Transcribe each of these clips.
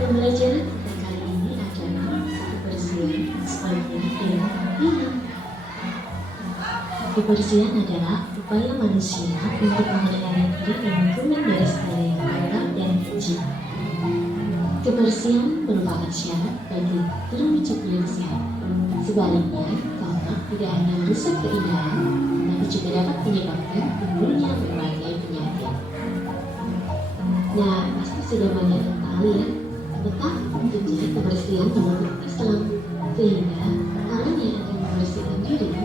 Pembelajaran kita kali ini adalah kebersihan sebagian ilmu pengetahuan. Kebersihan adalah upaya manusia untuk mengendalikan diri dan lingkungan dari segala yang kotor dan keji. Kebersihan merupakan syarat bagi terwujudnya kesehatan. Sebaliknya, kotor tidak hanya merusak keindahan, tapi juga dapat menyebabkan timbulnya berbagai penyakit. Nah, pasti sudah banyak yang tahu ya betapa pentingnya kebersihan menurut Islam, sehingga orang yang akan membersihkan diri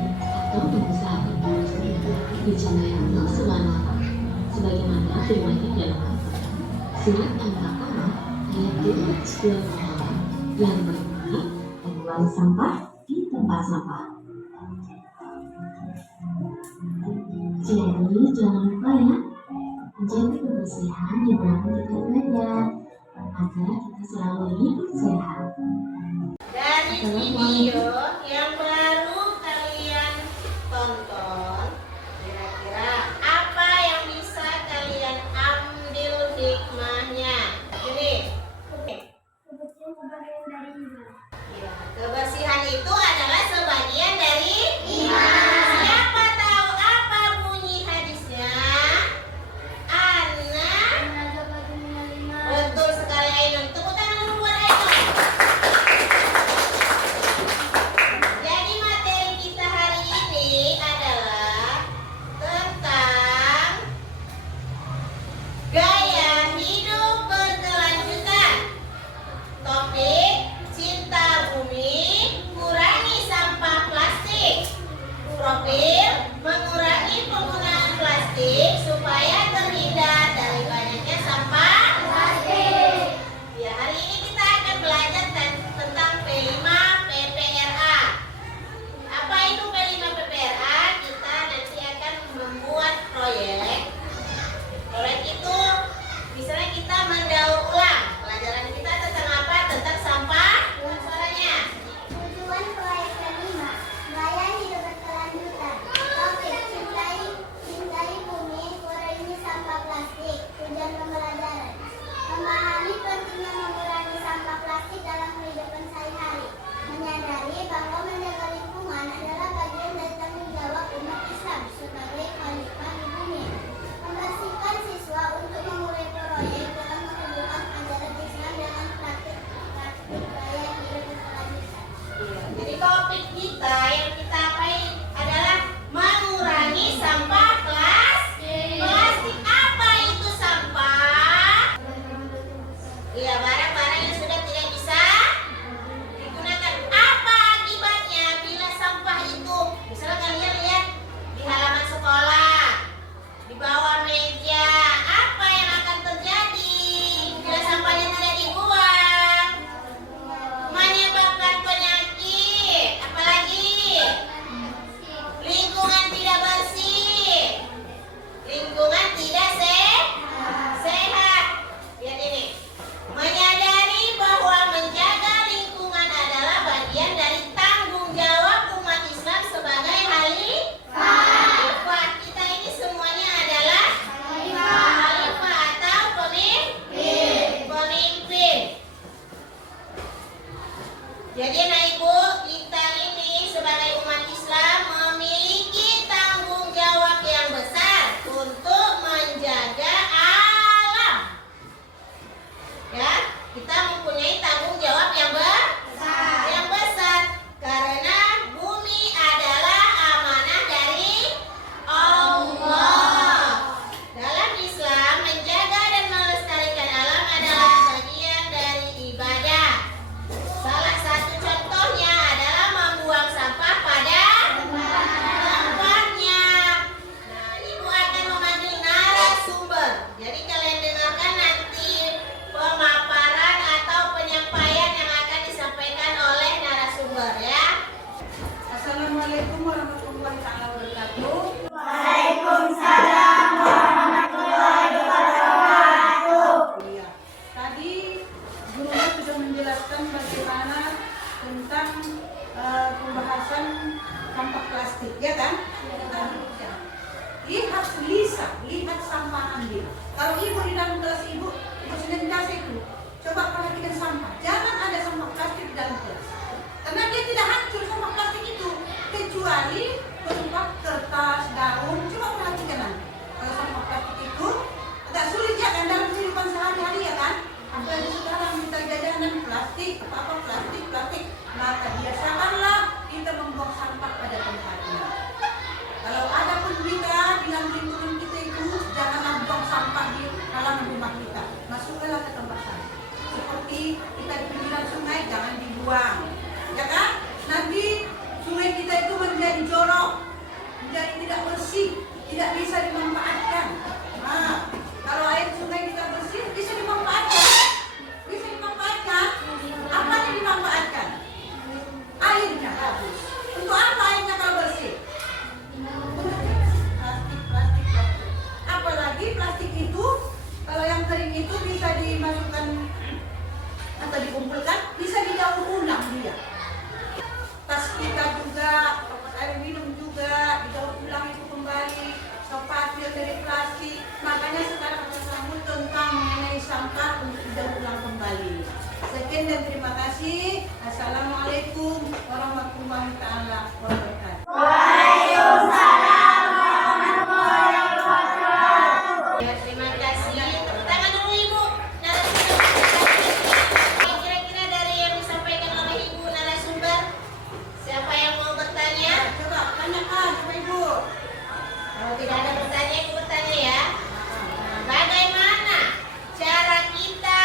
atau mengusahakan kebersihan dicintai Allah SWT, sebagaimana firman-Nya dalam Al-Quran surat Al-Baqarah ayat 228 yang berbunyi, membuang sampah di tempat sampah. Jadi jangan lupa ya, menjaga kebersihan dimanapun kita berada, agar kita selalu hidup sehat. Dari video yang baru kalian tonton, kira-kira apa yang bisa kalian ambil hikmahnya? Ini ya, kebersihan itu adalah sebagian dari iman. Siapa tahu apa bunyi hadisnya? Betul sekali Ainun. Tepuk tangan dulu buat Ainun. Jadi materi kita hari ini adalah tentang gaya hidup berkelanjutan. Topik cinta bumi, kurangi sampah plastik. Profil mengurangi penggunaan plastik supaya terhindar dari banyaknya sampah plastik. Ya, hari ini kita akan belajar tentang P5 PPRA. Apa itu P5 PPRA? Kita nanti akan membuat proyek. Proyek itu misalnya kita mendaur ulang. Pelajaran kita tentang apa? Tentang sampah. Suaranya. Tujuan proyek kelima, gaya hidup berkelanjutan. Topik cintai bumi, kurangi sampah plastik. Tujuan pembelajaran, memahami pentingnya mengurangi sampah plastik dalam kehidupan sehari-hari. Menyadari bahwa menjaga lingkungan adalah bagian dari tanggung jawab umat Islam sebagai khalifah di bumi. Membersihkan siswa untuk memulai proyek dalam menghubungkan ajaran Islam dengan praktik gaya hidup berkelanjutan. Jadi topik kita yang kita apain adalah mengurangi sampah plastik. Plastik apa itu sampah? Iya, barang-barang yang sudah tidak bisa digunakan. Apa akibatnya bila sampah itu, misalnya kalian lihat di halaman sekolah, di bawah meja, apa yang akan terjadi bila sampahnya tidak dibuang? Menyebabkan penyakit, apalagi lingkungan tidak bersih, lingkungan tidak sehat. Lihat ini, menyadari bahwa menjaga lingkungan adalah bagian dari tanggung jawab umat Islam sebagai khalifah. Kita ini semuanya adalah khalifah atau pemimpin. Jadi anak ibu, kita ini sebagai umat Islam memiliki tanggung jawab yang besar untuk menjaga alam. Ya, kita mempunyai tanggung jawab yang besar karena bumi adalah amanah dari Allah. Dalam Islam, menjaga dan melestarikan alam adalah bagian dari ibadah. Salah satu contohnya adalah membuang sampah pada tempatnya. Nah, ibu akan memanggil narasumber. Jadi kalian dengarkan nanti pemaparan atau penyampaian yang akan disampaikan oleh narasumber ya. Assalamualaikum warahmatullahi wabarakatuh. Waalaikumsalam warahmatullahi wabarakatuh. Iya. Tadi gurunya sudah menjelaskan bagaimana tentang pembahasan sampah plastik, ya kan? Lihat sampah ambil. Kalau ibu di dalam kelas ibu sedang kasih itu, coba perhatikan sampah plastik, plastik. Maka biasakanlah kita membuang sampah pada tempatnya. Kalau ada pun kita bilang lingkungan kita itu janganlah buang sampah di halaman rumah kita. Masukkanlah ke tempat sampah. Seperti kita di pinggiran sungai jangan dibuang, ya kan? Nanti sungai kita itu menjadi jorok, menjadi tidak bersih, tidak bisa dimanfaatkan. Nah, kalau air sungai kita bersih bisa dimanfaatkan. Bisa dimanfaatkan. Apa yang dimanfaatkan? Airnya bagus. Untuk apa airnya kalau bersih? Plastik. Apalagi plastik itu kalau yang kering itu bisa dimasukkan atau dikumpulkan, bisa didaur ulang dia. Tas kita juga, air minum juga didaur ulang itu kembali. Sepatu dari plastik. Makanya sekarang kita sambut tentang mengenai sampah untuk didaur ulang kembali. Sekian dan terima kasih. Assalamualaikum warahmatullahi taala wabarakatuh. Ya, terima kasih. Tepuk tangan dulu Ibu. Kira-kira dari yang disampaikan oleh Ibu narasumber, siapa yang mau bertanya? Coba tanyakan sama Ibu. Kalau tidak ada bertanya, Ibu bertanya ya. Bagaimana cara kita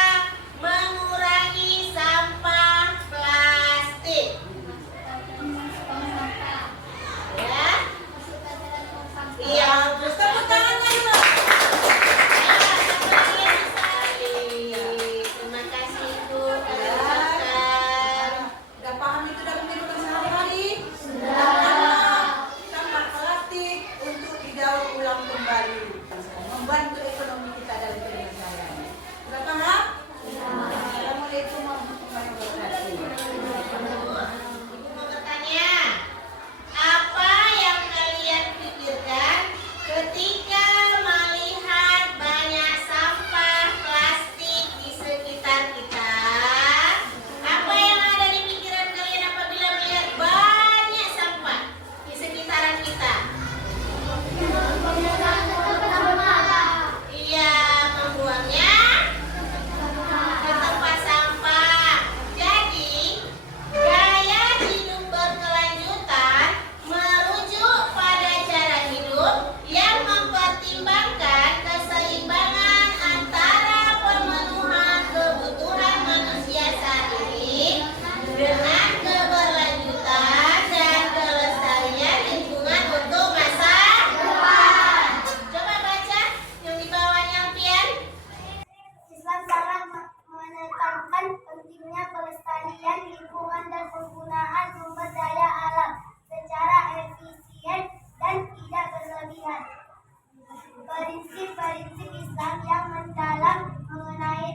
mengurangi sampah plastik? Ya? Iya, Terus tepuk tangannya Ibu. terima kasih Ibu. Kami ucapkan. Udah paham itu dalam kehidupan sehari-hari? Sudah. Sampah plastik untuk didaur ulang kembali, membantu ekonomi kita dalam kehidupan sehari-hari. Sudah paham? Assalamualaikum warahmatullahi wabarakatuh. Ibu mau bertanya, apa yang kalian pikirkan ketika melihat banyak sampah plastik di sekitar kita? Apa yang ada di pikiran kalian apabila melihat banyak sampah di sekitaran kita? Iya, membuangnya ke tempat sampah. Jadi, gaya hidup berkelanjutan merujuk pada cara hidup yang mempertimbangkan keseimbangan antara pemenuhan kebutuhan manusia saat ini dengan keberlanjutan dan kelestarian lingkungan untuk masa depan. Coba baca yang di bawahnya Alfian. Islam sangat menekankan pentingnya pelestarian lingkungan dan penggunaan sumber daya alam secara efisien dan tidak berlebihan. Prinsip-prinsip Islam yang mendalam mengenai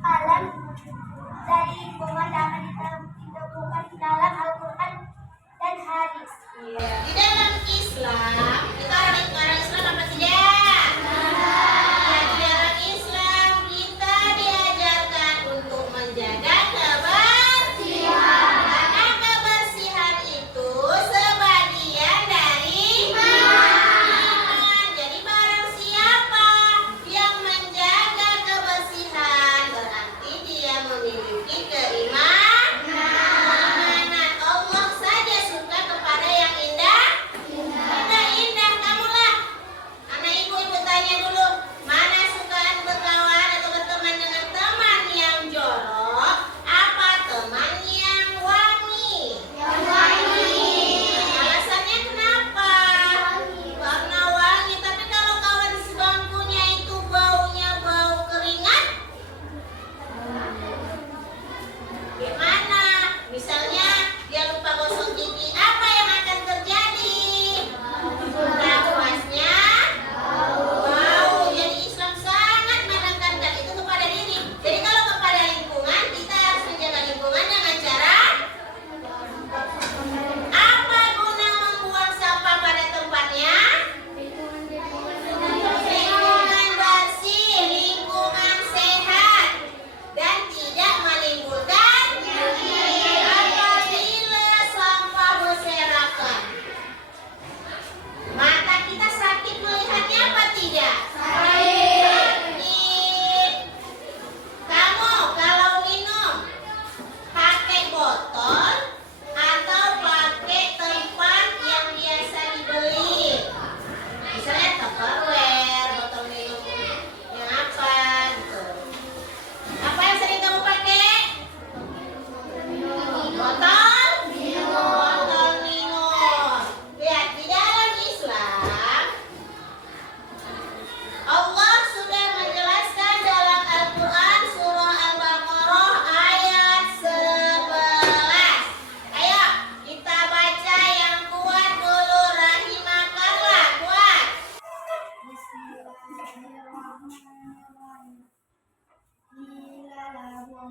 alam dan lingkungan dapat ditemukan dalam Al-Quran dan hadis. Di dalam Islam, kita orang Islam apa tidak? Ya, di dalam Islam kita diajarkan untuk menjaga kebersihan. Karena kebersihan itu sebagian dari iman. Jadi barang siapa yang menjaga kebersihan berarti dia memiliki keimanan. Allah saja suka kepada yang indah.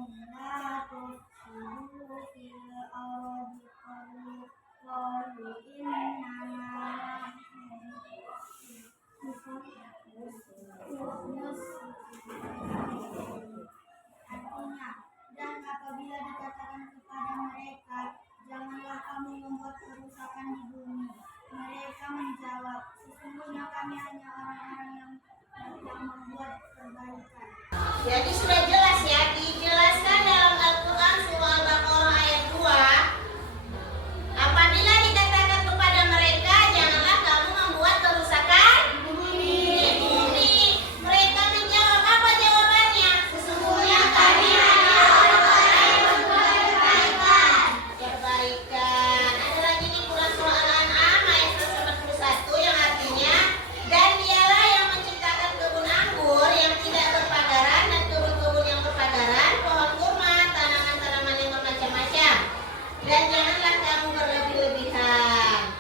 لا تفسدوا في الأرض قالوا إنما Artinya, dan apabila dikatakan kepada mereka, janganlah kamu membuat kerusakan di bumi. Mereka menjawab, sesungguhnya kami hanya orang-orang yang membuat perbaikan. Jadi sudah jelas ya, dijelaskan dalam Al-Quran surah Al-Baqarah ayat 2. Apabila dikatakan kepada mereka, janganlah kamu membuat kerusakan di bumi. Mereka menjawab, apa jawabannya? Sesungguhnya kami hanya orang-orang yang membuat perbaikan. Ada lagi di Quran surah Al-An'am ayat 141 yang artinya, dan dialah yang menciptakan kebun anggur yang tidak berpagaran dan kebun-kebun yang berpagaran, pohon kurma, tanaman-tanaman yang bermacam-macam. Dan janganlah kamu berlebih-lebihan.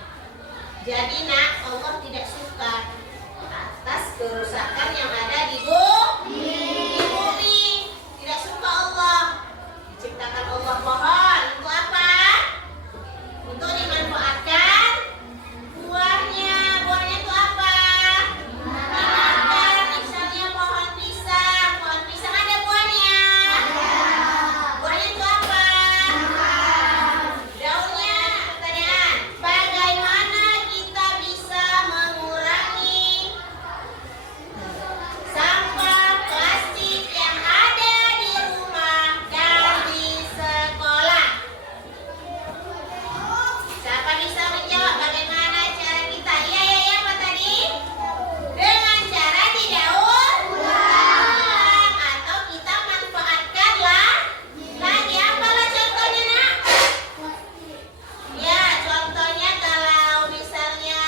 Jadi nak, Allah tidak suka atas kerusakan yang ada di bumi. Tidak suka Allah. Diciptakan Allah pohon untuk apa? Untuk dimanfaatkan buahnya. Buahnya itu apa? Dimakan. Misalnya pohon pisang. Pohon pisang ada buahnya. Buahnya itu apa? Daunnya. Pertanyaan, bagaimana kita bisa mengurangi sampah plastik yang ada di rumah dan di sekolah? Siapa bisa menjawab bagaimana cara kita? Iya, apa tadi? Dengan cara didaur ulang atau kita manfaatkanlah lagi. Apalah contohnya nak? Ya, contohnya kalau misalnya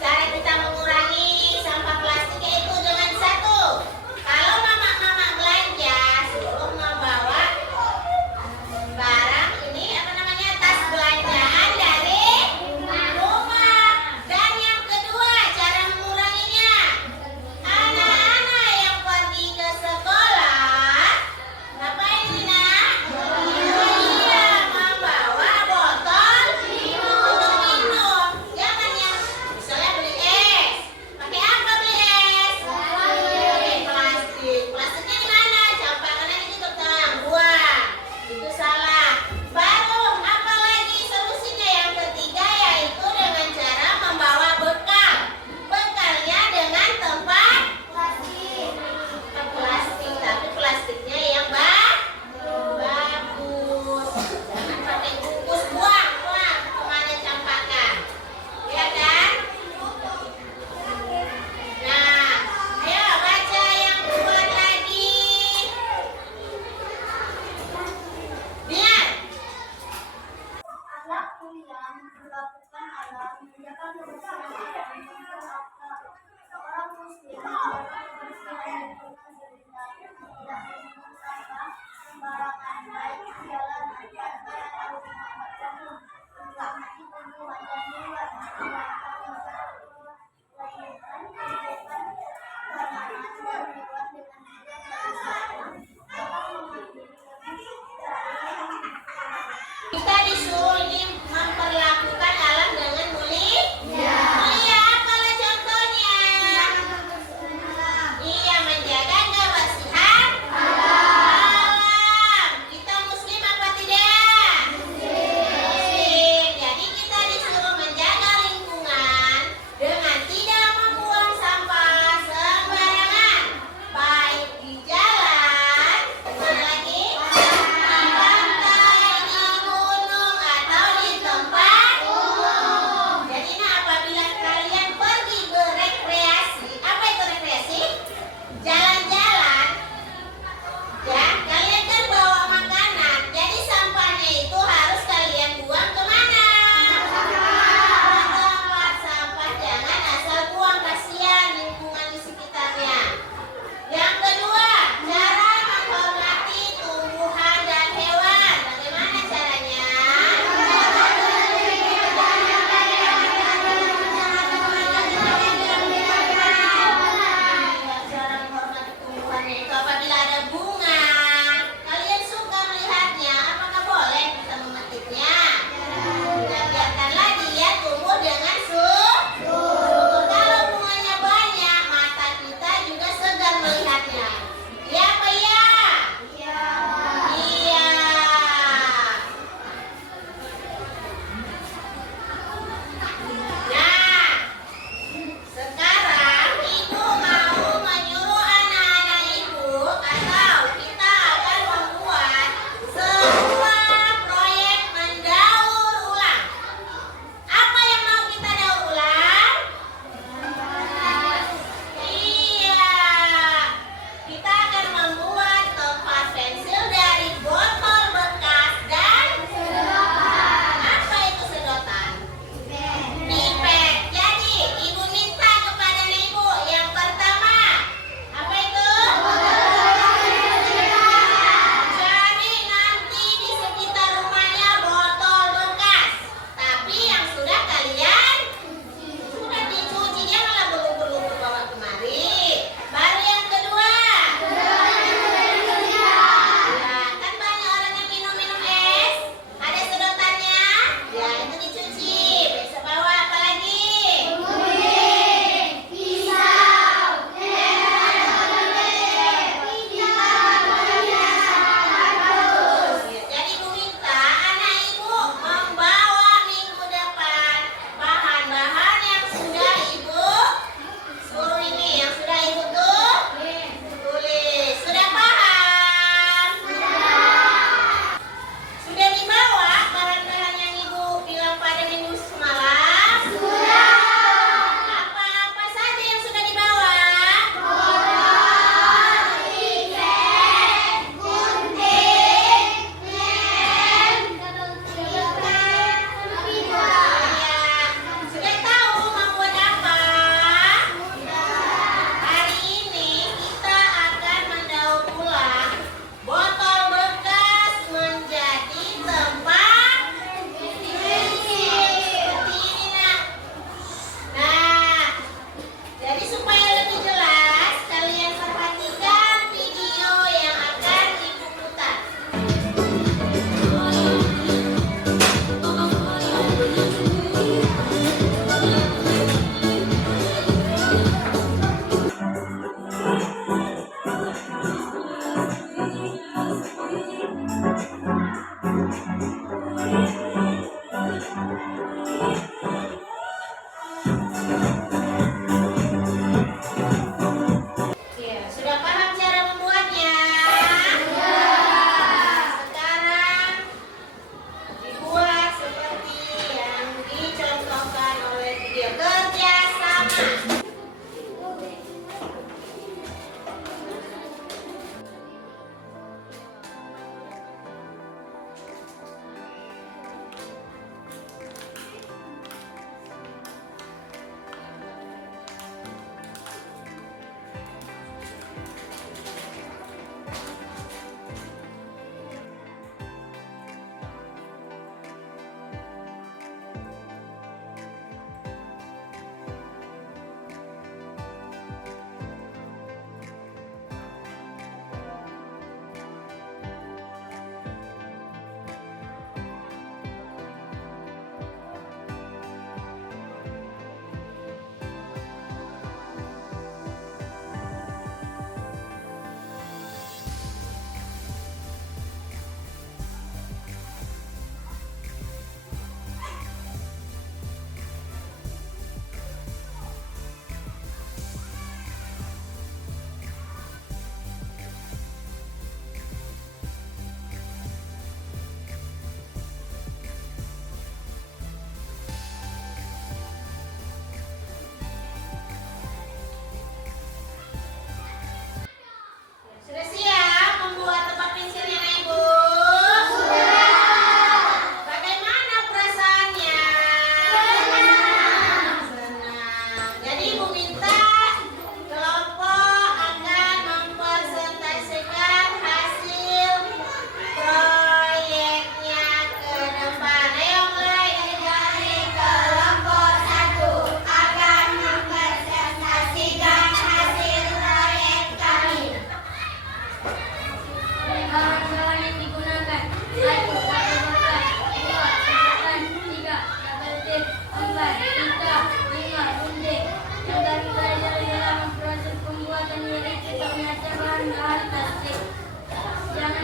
cara kita mengurangi sampah plastik itu dengan satu. Kalau mama-mama belanja, suruh membawa barang ini apa namanya, tas belanjaan dari rumah. Dan yang kedua, cara menguranginya, anak-anak yang pergi ke sekolah ngapain ini nak? Iya, membawa botol untuk minum. Jangan yang misalnya beli es, pakai apa beli es? Pakai plastik. Plastiknya di mana? Campangannya di situ tang, buang. Itu salah. Baru apa lagi solusinya? Yang ketiga yaitu dengan cara membawa bekal. Bekalnya dengan tempat plastik. Bukan plastik, tapi plastiknya yang bagus. Jangan pakai bungkus, buang kemana campakan. Ya kan? Nah, ayo baca yang keluar lagi. Lihat. Akhlak mulia dilakukan alam menjaga kebersihan seorang muslim menjaga kebersihan lingkungan sekitar, tidak membuang sampah sembarangan baik di jalanan, pantai atau di tempat umum, terutama di tumbuhan dan luar menghilangkan kehidupan keamanan dan hewan dengan tidak Kita disuruh ini memperlakukan alam dengan mulia. Mulia apalah contohnya? Iya, menjaga kebersihan alam. Kita muslim apa tidak?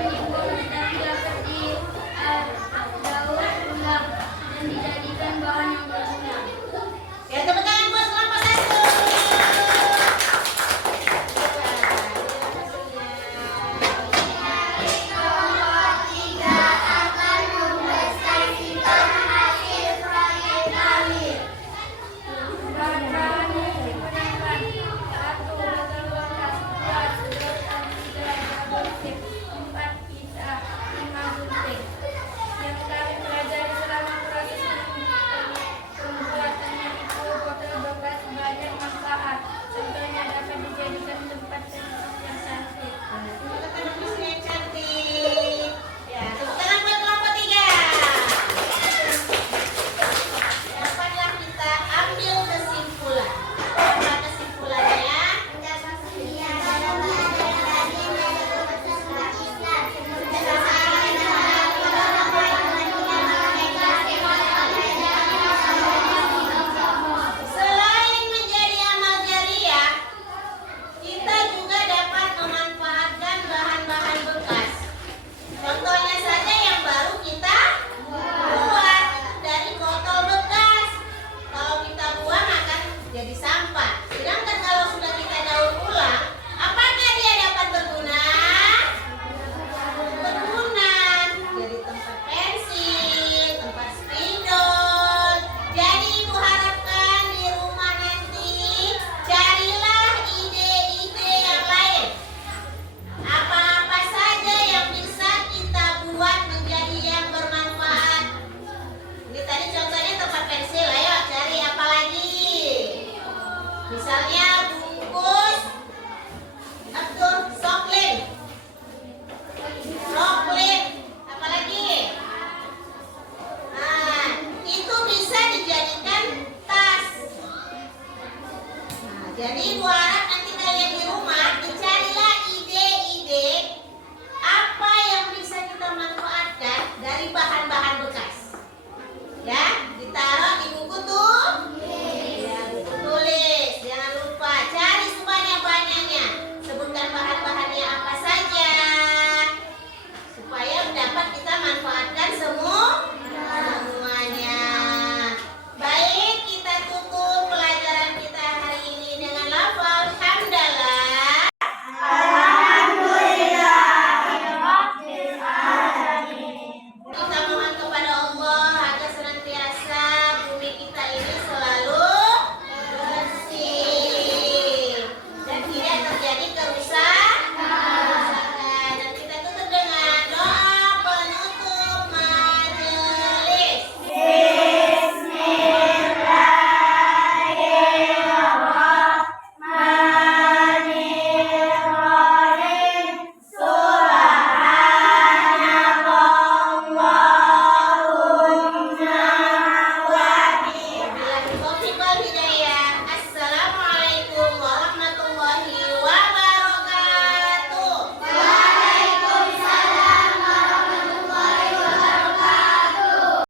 yang dibuang tetapi dapat didaur ulang dan dijadikan bahan yang berguna. Ya, tepuk tangan.